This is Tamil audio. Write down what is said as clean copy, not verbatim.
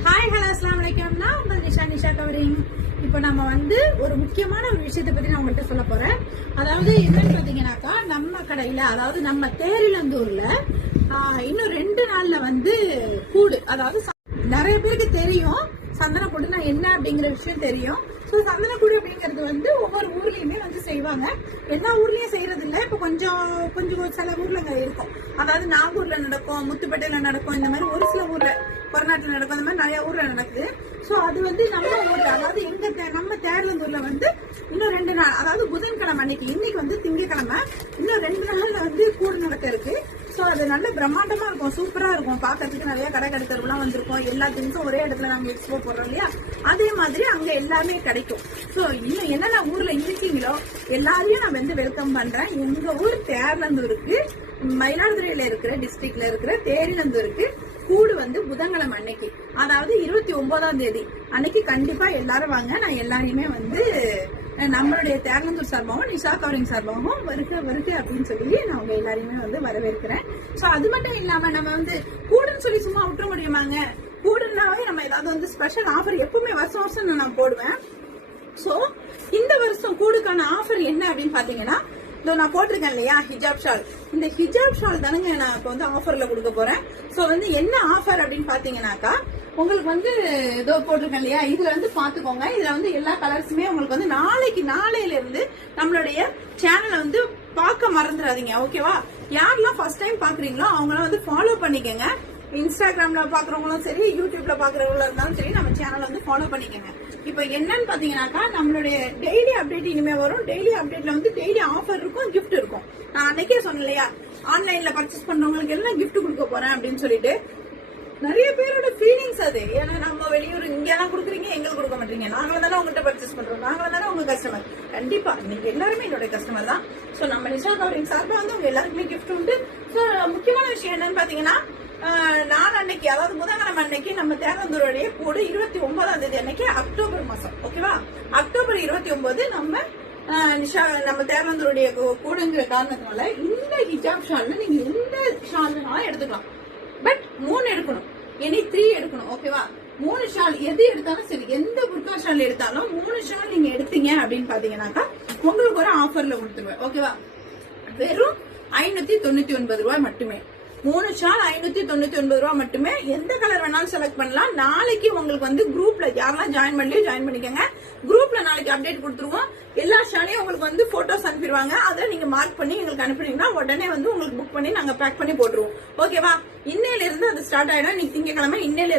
ஹாய் ஹலோ அஸ்ஸலாமு அலைக்கும். நான் உங்கள் நிஷா கவரிங். இப்போ நம்ம ஒரு முக்கியமான ஒரு விஷயத்தை பத்தி நான் உங்கள்கிட்ட சொல்ல போறேன். அதாவது என்னன்னு பாத்தீங்கன்னாக்கா, நம்ம கடையில, அதாவது நம்ம தேரிலந்தூர்ல இன்னும் 2 நாள்ல கூடு, அதாவது நிறைய பேருக்கு தெரியும் சந்தனக்கூடுனா என்ன அப்படிங்கிற விஷயம் தெரியும். ஸோ சந்தனக்கூடு அப்படிங்கிறது ஒவ்வொரு ஊர்லயுமே செய்வாங்க. எல்லா ஊர்லயும் செய்யறது இல்லை. இப்போ கொஞ்சம் சில ஊர்ல இருக்கும். அதாவது நாகூர்ல நடக்கும், முத்துப்பேட்டையில நடக்கும், இந்த மாதிரி ஒரு சில ஊர்ல கொரநாட்டுல நடக்கும், அந்த மாதிரி நிறைய ஊர்ல நடக்குது. ஸோ அது நம்ம ஊர்ல, அதாவது நம்ம தேர்லந்தூர்ல இன்னும் 2 நாள், அதாவது புதன்கிழமை அன்னைக்கு, இன்னைக்கு திங்கக்கிழமை, இன்னும் 2 நாள்ல கூடு நடக்க இருக்கு. ஸோ அது நல்ல பிரம்மாண்டமா இருக்கும், சூப்பரா இருக்கும் பாக்கிறதுக்கு. நிறைய கடை கடைத்தருலாம் வந்திருக்கும். எல்லா திங்ஸும் ஒரே இடத்துல நாங்க எக்ஸ்போ போடுறோம் இல்லையா, அதே மாதிரி அங்க எல்லாமே கிடைக்கும். ஸோ இன்னும் என்னென்ன ஊர்ல இருக்கீங்களோ எல்லாரையும் நான் வெல்கம் பண்றேன். எங்க ஊர் தேர்லந்தூருக்கு, மயிலாடுதுறையில இருக்கிற டிஸ்ட்ரிக்ட்ல இருக்கிற தேரிலந்தூருக்கு கூடு புதன்கிழமை அன்னைக்கு, அதாவது 29ஆம் தேதி அன்னைக்கு கண்டிப்பா எல்லாரும் வாங்க. நான் எல்லாரையுமே நம்மளுடைய தேர்லந்தூர் சார்பாகவும் நிஷா கவரிங் சார்பாகவும் வருக அப்படின்னு சொல்லி நான் உங்க எல்லாரையுமே வரவேற்கிறேன். சோ அது மட்டும் இல்லாம நம்ம கூடுன்னு சொல்லி சும்மா விட்டுற முடியுமாங்க? கூடுனாவே நம்ம ஏதாவது ஸ்பெஷல் ஆஃபர் எப்பவுமே வருஷம் நான் போடுவேன். சோ இந்த வருஷம் கூடுக்கான ஆஃபர் என்ன அப்படின்னு பாத்தீங்கன்னா, நான் போட்டிருக்கேன் இல்லையா ஹிஜாப் ஷால். இந்த ஹிஜாப் ஷால் தானுங்க நான் இப்ப ஆஃபர்ல கொடுக்க போறேன். சோ என்ன ஆஃபர் அப்படின்னு பாத்தீங்கன்னாக்கா, உங்களுக்கு இதோ போட்டிருக்கேன் இல்லையா, இதுல பாத்துக்கோங்க. இதுல எல்லா கலர்ஸுமே உங்களுக்கு நாளையில இருந்து நம்மளுடைய சேனலை பார்க்க மறந்துடாதீங்க. ஓகேவா? யாரெல்லாம் ஃபர்ஸ்ட் டைம் பாக்குறீங்களோ அவங்களாம் ஃபாலோ பண்ணிக்கங்க. இன்ஸ்டாகிராம்ல பாக்குறவங்களும் சரி, யூடியூப்ல பாக்குறவங்களா இருந்தாலும் சரி, நம்ம சேனல் ஃபாலோ பண்ணிக்கங்க. இப்ப என்னன்னு பாத்தீங்கன்னாக்கா, நம்மளுடைய டெய்லி அப்டேட் இனிமே வரும். டெய்லி அப்டேட்ல டெய்லி ஆஃபர் இருக்கும், கிஃப்ட் இருக்கும். நான் அன்னைக்கே சொன்னேன் இல்லையா, ஆன்லைன்ல பர்ச்சேஸ் பண்றவங்களுக்கு எல்லாம் கிஃப்ட் கொடுக்க போறேன் அப்படின்னு சொல்லிட்டு. நிறைய பேரோட ஃபீலிங்ஸ் அது. ஏன்னா நம்ம வெளியூர் இங்க எல்லாம் கொடுக்குறீங்க, எங்களுக்கு கொடுக்க மாட்டீங்க. நாங்களும் தானே உங்ககிட்ட பர்ச்சேஸ் பண்றோம், நாங்களும் தானே உங்க கஸ்டமர். கண்டிப்பா நீங்க எல்லாருமே என்னோட கஸ்டமர் தான். சோ நம்ம நிஷா கவரிங் சார்பா உங்க எல்லாருக்குமே கிஃப்ட் உண்டு. சோ முக்கியமான விஷயம் என்னன்னு பாத்தீங்கன்னா, நான் அன்னைக்கு, அதாவது புதன்கிழமை அன்னைக்கு நம்ம தேர்லந்தூருடைய கூடு 29ஆம் தேதி அன்னைக்கு, அக்டோபர் மாசம். ஓகேவா? அக்டோபர் 29 நம்ம தேர்லந்தூருடைய கூடுங்கிற காரணத்தினால இந்த ஹிஜாப் ஷால்ல நீங்க எந்த ஷால்னாலும் எடுத்துக்கலாம். பட் 3 எடுக்கணும், இனி 3 எடுக்கணும். ஓகேவா? 3 ஷால் எது எடுத்தாலும் சரி, எந்த புர்கா ஷால் எடுத்தாலும் 3 ஷால் நீங்க எடுத்தீங்க அப்படின்னு பாத்தீங்கன்னாக்கா உங்களுக்கு ஒரு ஆஃபர்ல கொடுத்துருவேன். ஓகேவா? வெறும் 599 ரூபாய் மட்டுமே. 3 ஷால் 599 ரூபாய் மட்டுமே. எந்த கலர் வேணாலும் செலக்ட் பண்ணலாம். நாளைக்கு உங்களுக்கு குரூப்ல யாரெல்லாம் ஜாயின் பண்ணலையோ ஜாயின் பண்ணிக்கோங்க. குரூப்ல நாளைக்கு அப்டேட் கொடுத்துருவோம். எல்லா ஷாலையும் உங்களுக்கு போட்டோஸ் அனுப்பிடுவாங்க. அதை நீங்க மார்க் பண்ணி எங்களுக்கு அனுப்பினீங்கன்னா உடனே உங்களுக்கு புக் பண்ணி நாங்க பேக் பண்ணி போட்டுருவோம். ஓகேவா? இன்னையில இருந்து அது ஸ்டார்ட் ஆயிடும். இன்னைக்கு திங்கக்கிழமை. இன்னையில